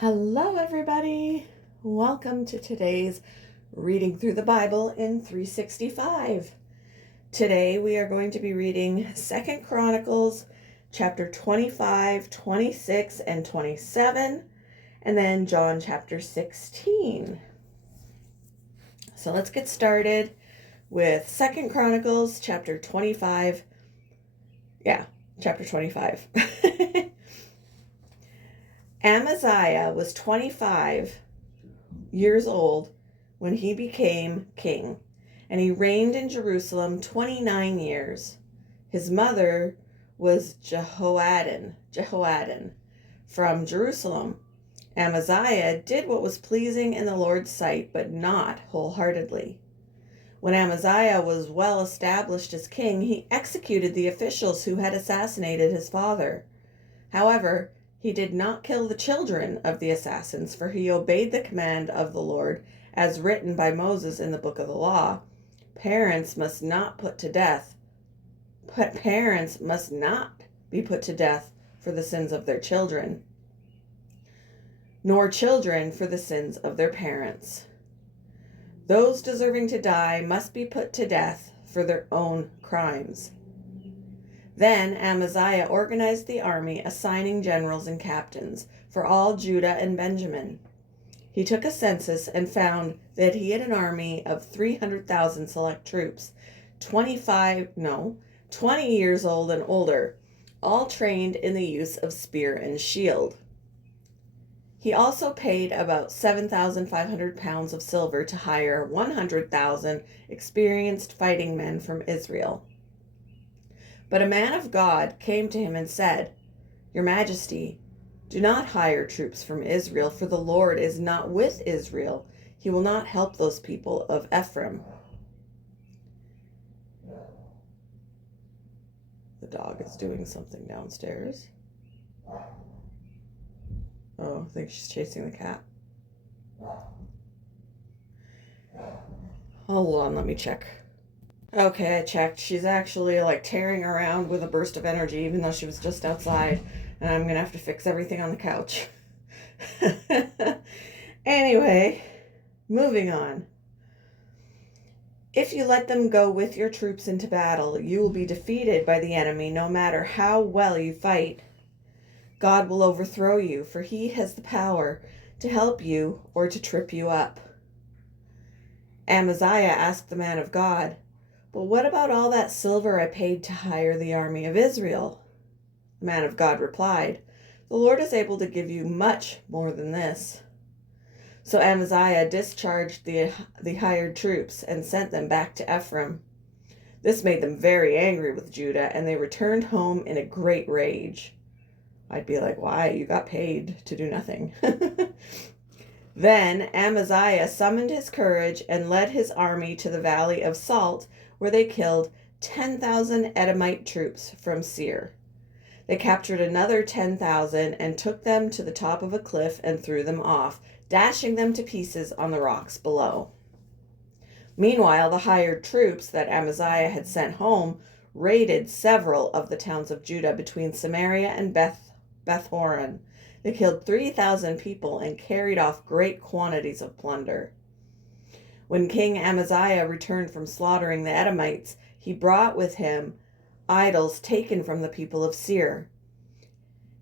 Hello, everybody. Welcome to today's Reading Through the Bible in 365. Today we are going to be reading 2 Chronicles chapter 25, 26, and 27, and then John chapter 16. So let's get started with 2 Chronicles chapter 25. Chapter 25. Amaziah was 25 years old when he became king, and he reigned in Jerusalem 29 years. His mother was Jehoaddan from Jerusalem. Amaziah did what was pleasing in the Lord's sight, but not wholeheartedly. When Amaziah was well established as king, he executed the officials who had assassinated his father. However, he did not kill the children of the assassins, for he obeyed the command of the Lord as written by Moses in the book of the law. Parents must not be put to death for the sins of their children, nor children for the sins of their parents. Those deserving to die must be put to death for their own crimes. Then Amaziah organized the army, assigning generals and captains for all Judah and Benjamin. He took a census and found that he had an army of 300,000 select troops, 20 years old and older, all trained in the use of spear and shield. He also paid about 7,500 pounds of silver to hire 100,000 experienced fighting men from Israel. But a man of God came to him and said, "Your Majesty, do not hire troops from Israel, for the Lord is not with Israel. He will not help those people of Ephraim." The dog is doing something downstairs. Oh, I think she's chasing the cat. Hold on, let me check. Okay, I checked. She's actually tearing around with a burst of energy, even though she was just outside, and I'm gonna have to fix everything on the couch. Anyway, moving on. If you let them go with your troops into battle, you will be defeated by the enemy no matter how well you fight. God will overthrow you, for he has the power to help you or to trip you up. Amaziah asked the man of God, "But what about all that silver I paid to hire the army of Israel?" The man of God replied, "The Lord is able to give you much more than this." So Amaziah discharged the hired troops and sent them back to Ephraim. This made them very angry with Judah, and they returned home in a great rage. I'd be like, why? You got paid to do nothing. Then Amaziah summoned his courage and led his army to the valley of Salt, where they killed 10,000 Edomite troops from Seir. They captured another 10,000 and took them to the top of a cliff and threw them off, dashing them to pieces on the rocks below. Meanwhile, the hired troops that Amaziah had sent home raided several of the towns of Judah between Samaria and Beth-horon. They killed 3,000 people and carried off great quantities of plunder. When King Amaziah returned from slaughtering the Edomites, he brought with him idols taken from the people of Seir.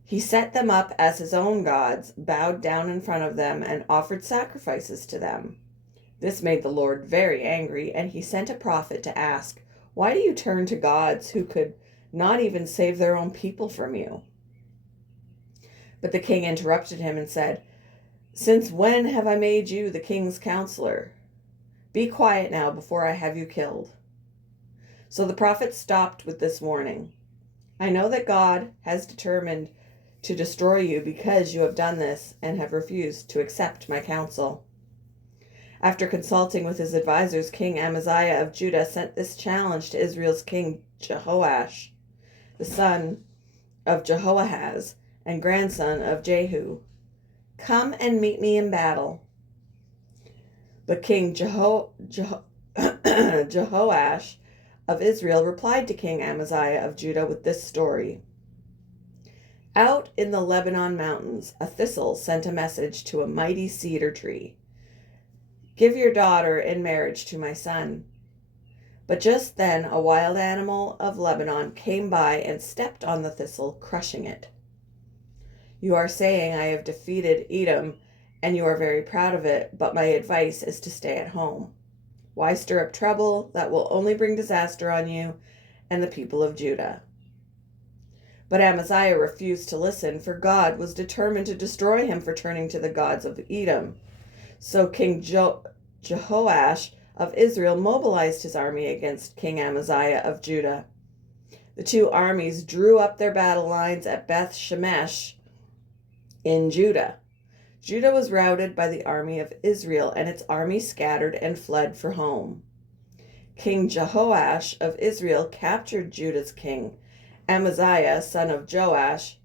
He set them up as his own gods, bowed down in front of them, and offered sacrifices to them. This made the Lord very angry, and he sent a prophet to ask, "Why do you turn to gods who could not even save their own people from you?" But the king interrupted him and said, "Since when have I made you the king's counselor? Be quiet now before I have you killed." So the prophet stopped with this warning, "I know that God has determined to destroy you because you have done this and have refused to accept my counsel." After consulting with his advisors, King Amaziah of Judah sent this challenge to Israel's king Jehoash, the son of Jehoahaz and grandson of Jehu. "Come and meet me in battle." But King Jehoash of Israel replied to King Amaziah of Judah with this story. Out in the Lebanon mountains, a thistle sent a message to a mighty cedar tree. Give your daughter in marriage to my son. But just then a wild animal of Lebanon came by and stepped on the thistle, crushing it. You are saying I have defeated Edom, and you are very proud of it, but my advice is to stay at home. Why stir up trouble that will only bring disaster on you and the people of Judah? But Amaziah refused to listen, for God was determined to destroy him for turning to the gods of Edom. So King Jehoash of Israel mobilized his army against King Amaziah of Judah. The two armies drew up their battle lines at Beth Shemesh in Judah. Judah was routed by the army of Israel, and its army scattered and fled for home. King Jehoash of Israel captured Judah's king, Amaziah, son of Joash,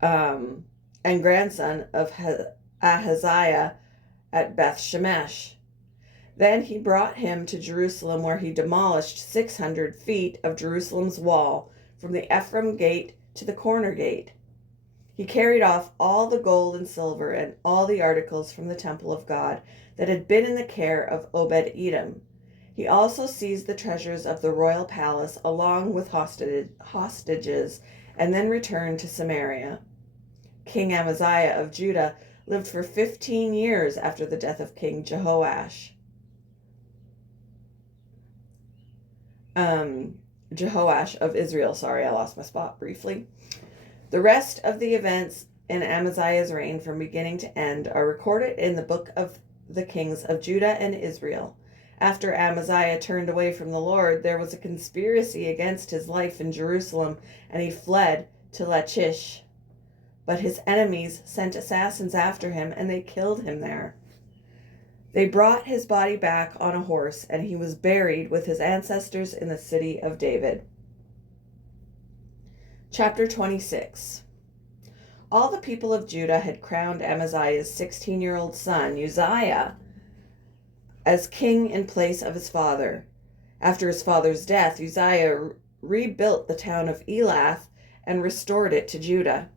and grandson of Ahaziah, at Beth Shemesh. Then he brought him to Jerusalem, where he demolished 600 feet of Jerusalem's wall, from the Ephraim gate to the corner gate. He carried off all the gold and silver and all the articles from the temple of God that had been in the care of Obed-Edom. He also seized the treasures of the royal palace along with hostages, and then returned to Samaria. King Amaziah of Judah lived for 15 years after the death of King Jehoash. Jehoash of Israel. Sorry, I lost my spot briefly. The rest of the events in Amaziah's reign from beginning to end are recorded in the book of the kings of Judah and Israel. After Amaziah turned away from the Lord, there was a conspiracy against his life in Jerusalem, and he fled to Lachish. But his enemies sent assassins after him, and they killed him there. They brought his body back on a horse, and he was buried with his ancestors in the city of David. Chapter 26. All the people of Judah had crowned Amaziah's 16-year-old son, Uzziah, as king in place of his father. After his father's death, Uzziah rebuilt the town of Elath and restored it to Judah.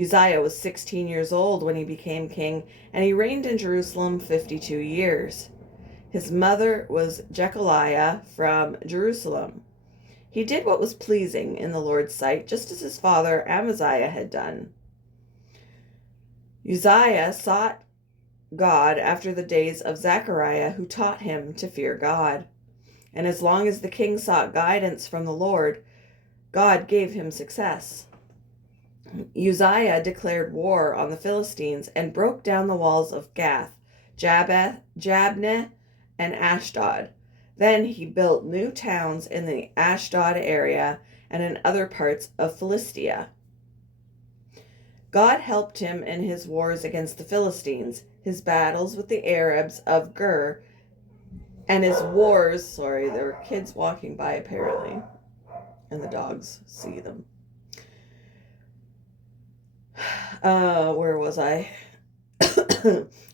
Uzziah was 16 years old when he became king, and he reigned in Jerusalem 52 years. His mother was Jechaliah from Jerusalem. He did what was pleasing in the Lord's sight, just as his father Amaziah had done. Uzziah sought God after the days of Zechariah, who taught him to fear God. And as long as the king sought guidance from the Lord, God gave him success. Uzziah declared war on the Philistines and broke down the walls of Gath, Jabneh, and Ashdod. Then he built new towns in the Ashdod area and in other parts of Philistia. God helped him in his wars against the Philistines, his battles with the Arabs of Gur, and his wars. Sorry, there were kids walking by apparently, and the dogs see them. Where was I?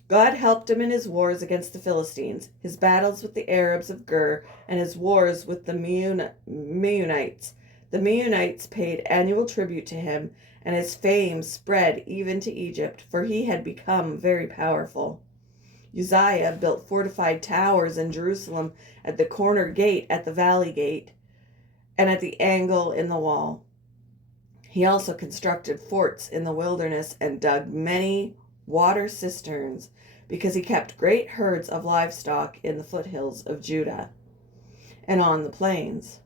God helped him in his wars against the Philistines, his battles with the Arabs of Gur, and his wars with the Meunites. The Meunites paid annual tribute to him, and his fame spread even to Egypt, for he had become very powerful. Uzziah built fortified towers in Jerusalem at the corner gate, at the valley gate, and at the angle in the wall. He also constructed forts in the wilderness and dug many water cisterns, because he kept great herds of livestock in the foothills of Judah and on the plains.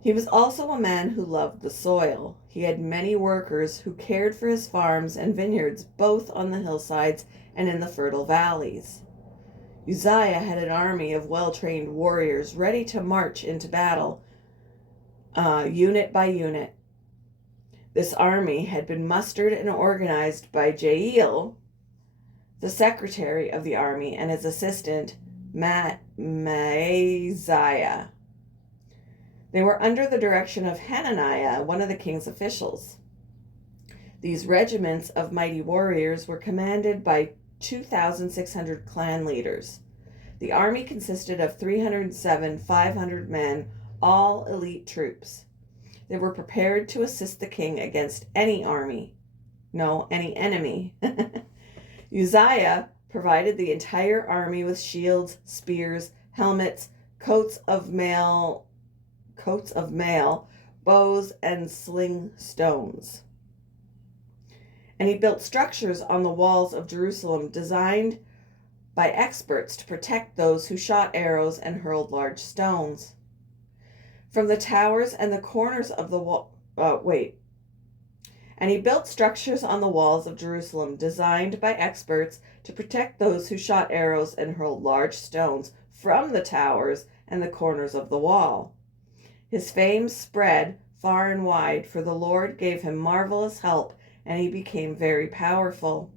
He was also a man who loved the soil. He had many workers who cared for his farms and vineyards, both on the hillsides and in the fertile valleys. Uzziah had an army of well-trained warriors ready to march into battle, unit by unit. This army had been mustered and organized by Jael, the secretary of the army, and his assistant, Maaziah. They were under the direction of Hananiah, one of the king's officials. These regiments of mighty warriors were commanded by 2,600 clan leaders. The army consisted of 307 500 men, all elite troops. They were prepared to assist the king against any enemy. Uzziah provided the entire army with shields, spears, helmets, coats of mail, bows, and sling stones. And he built structures on the walls of Jerusalem designed by experts to protect those who shot arrows and hurled large stones. From the towers and the corners of the wall, And he built structures on the walls of Jerusalem designed by experts to protect those who shot arrows and hurled large stones from the towers and the corners of the wall. His fame spread far and wide, for the Lord gave him marvelous help, and he became very powerful.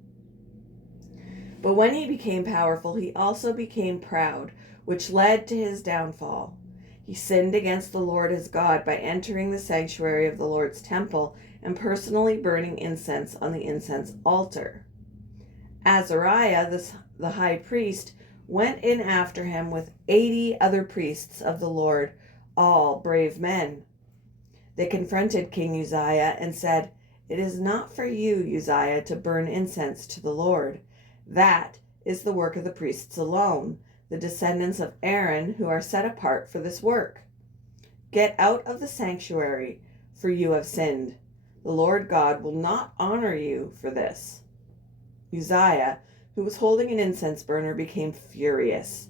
But when he became powerful, he also became proud, which led to his downfall. He sinned against the Lord his God by entering the sanctuary of the Lord's temple and personally burning incense on the incense altar. Azariah, the high priest, went in after him with 80 other priests of the Lord, all brave men. They confronted King Uzziah and said, "It is not for you, Uzziah, to burn incense to the Lord. That is the work of the priests alone, the descendants of Aaron, who are set apart for this work. Get out of the sanctuary, for you have sinned. The Lord God will not honor you for this." Uzziah, who was holding an incense burner, became furious.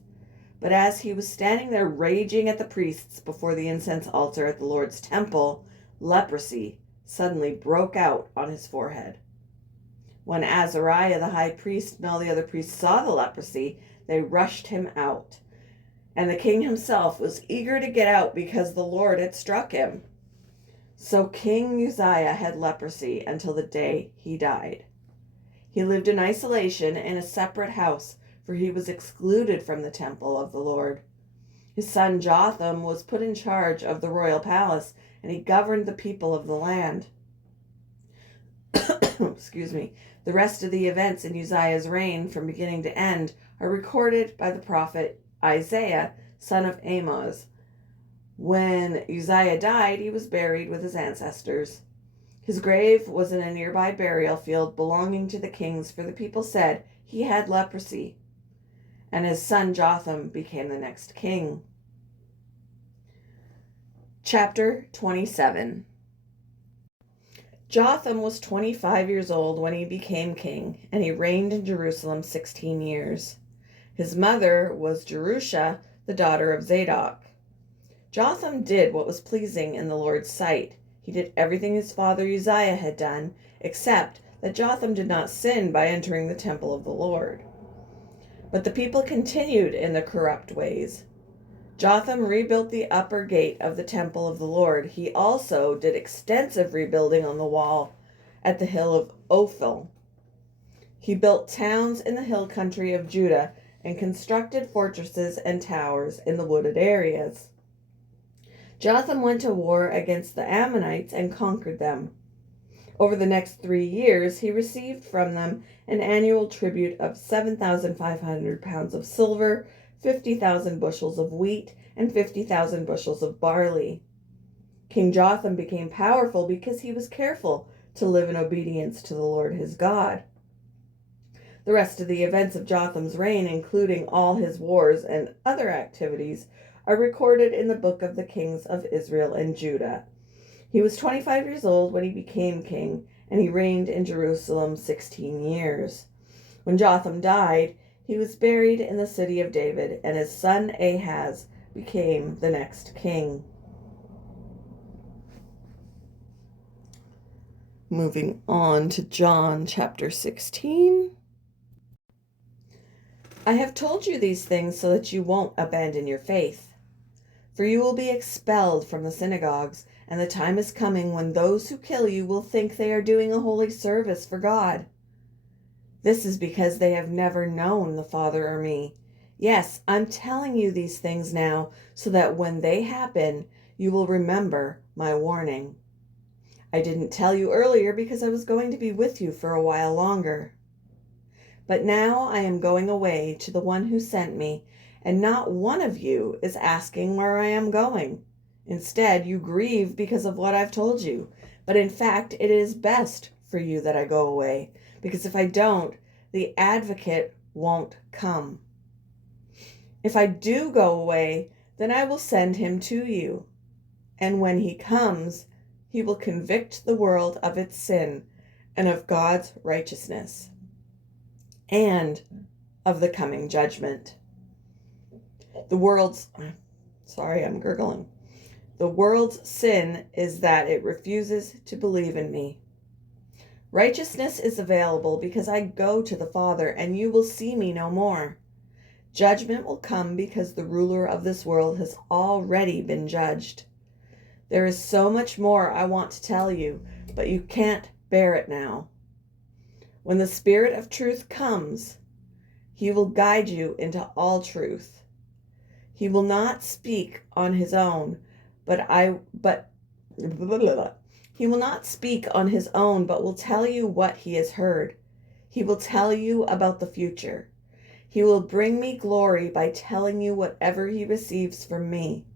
But as he was standing there raging at the priests before the incense altar at the Lord's temple, leprosy suddenly broke out on his forehead. When Azariah the high priest and all the other priests saw the leprosy, they rushed him out. And the king himself was eager to get out because the Lord had struck him. So King Uzziah had leprosy until the day he died. He lived in isolation in a separate house, for he was excluded from the temple of the Lord. His son Jotham was put in charge of the royal palace, and he governed the people of the land. Excuse me. The rest of the events in Uzziah's reign from beginning to end are recorded by the prophet Isaiah, son of Amoz. When Uzziah died, he was buried with his ancestors. His grave was in a nearby burial field belonging to the kings, for the people said he had leprosy. And his son Jotham became the next king. Chapter 27. Jotham was 25 years old when he became king, and he reigned in Jerusalem 16 years. His mother was Jerusha, the daughter of Zadok. Jotham did what was pleasing in the Lord's sight. He did everything his father Uzziah had done, except that Jotham did not sin by entering the temple of the Lord. But the people continued in their corrupt ways. Jotham rebuilt the upper gate of the temple of the Lord. He also did extensive rebuilding on the wall at the hill of Ophel. He built towns in the hill country of Judah and constructed fortresses and towers in the wooded areas. Jotham went to war against the Ammonites and conquered them. Over the next 3 years, he received from them an annual tribute of 7,500 pounds of silver, 50,000 bushels of wheat, and 50,000 bushels of barley. King Jotham became powerful because he was careful to live in obedience to the Lord his God. The rest of the events of Jotham's reign, including all his wars and other activities, are recorded in the book of the kings of Israel and Judah. He was 25 years old when he became king, and he reigned in Jerusalem 16 years. When Jotham died, he was buried in the city of David, and his son Ahaz became the next king. Moving on to John chapter 16. I have told you these things so that you won't abandon your faith. For you will be expelled from the synagogues, and the time is coming when those who kill you will think they are doing a holy service for God. This is because they have never known the Father or me. Yes, I'm telling you these things now, so that when they happen, you will remember my warning. I didn't tell you earlier because I was going to be with you for a while longer. But now I am going away to the one who sent me, and not one of you is asking where I am going. Instead, you grieve because of what I've told you. But in fact, it is best for you that I go away, because if I don't, the advocate won't come. If I do go away, then I will send him to you. And when he comes, he will convict the world of its sin and of God's righteousness and of the coming judgment. The world's sin is that it refuses to believe in me. Righteousness is available because I go to the Father, and you will see me no more. Judgment will come because the ruler of this world has already been judged. There is so much more I want to tell you, but you can't bear it now. When the Spirit of truth comes, he will guide you into all truth. He will not speak on his own, but will tell you what he has heard. He will tell you about the future. He will bring me glory by telling you whatever he receives from me.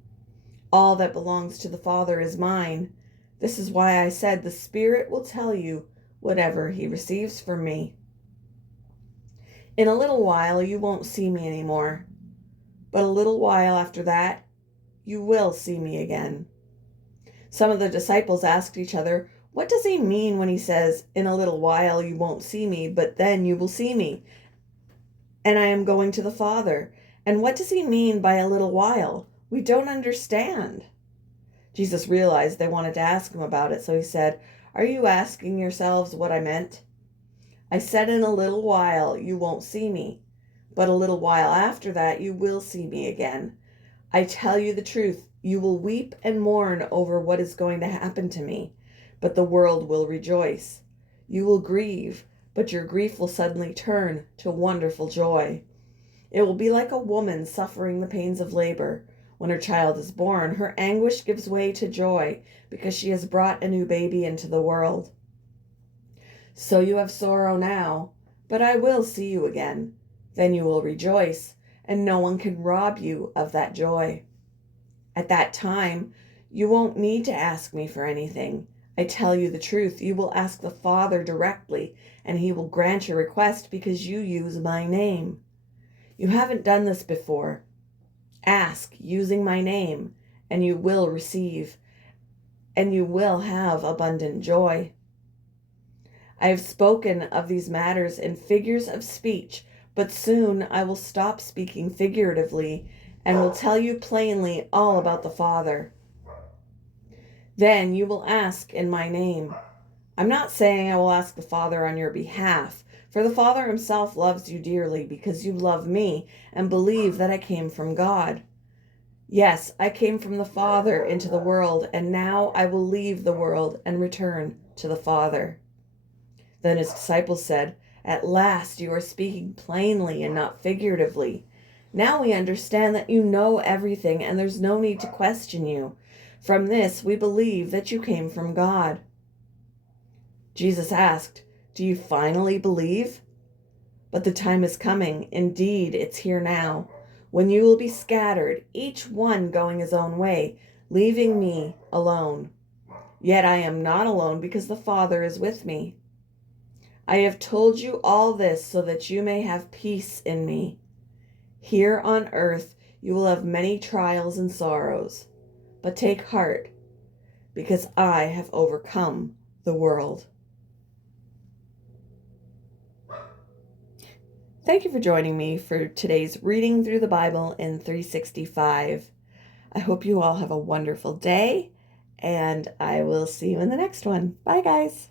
All that belongs to the Father is mine. This is why I said the Spirit will tell you whatever he receives from me. In a little while you won't see me anymore, but a little while after that you will see me again. Some of the disciples asked each other, "What does he mean when he says, 'In a little while you won't see me, but then you will see me, and I am going to the Father'? And what does he mean by a little while? We don't understand." Jesus realized they wanted to ask him about it, so he said, "Are you asking yourselves what I meant? I said in a little while you won't see me, but a little while after that you will see me again. I tell you the truth, you will weep and mourn over what is going to happen to me, but the world will rejoice. You will grieve, but your grief will suddenly turn to wonderful joy. It will be like a woman suffering the pains of labor. When her child is born, her anguish gives way to joy because she has brought a new baby into the world. So you have sorrow now, but I will see you again. Then you will rejoice, and no one can rob you of that joy. At that time, you won't need to ask me for anything. I tell you the truth, you will ask the Father directly, and he will grant your request because you use my name. You haven't done this before. Ask using my name, and you will receive, and you will have abundant joy. I have spoken of these matters in figures of speech, but soon I will stop speaking figuratively and will tell you plainly all about the Father. Then you will ask in my name. I'm not saying I will ask the Father on your behalf, for the Father himself loves you dearly because you love me and believe that I came from God. Yes, I came from the Father into the world, and now I will leave the world and return to the Father." Then his disciples said, "At last you are speaking plainly and not figuratively. Now we understand that you know everything and there's no need to question you. From this we believe that you came from God." Jesus asked, "Do you finally believe? But the time is coming, indeed it's here now, when you will be scattered, each one going his own way, leaving me alone. Yet I am not alone because the Father is with me. I have told you all this so that you may have peace in me. Here on earth you will have many trials and sorrows, but take heart, because I have overcome the world." Thank you for joining me for today's Reading Through the Bible in 365. I hope you all have a wonderful day, and I will see you in the next one. Bye, guys.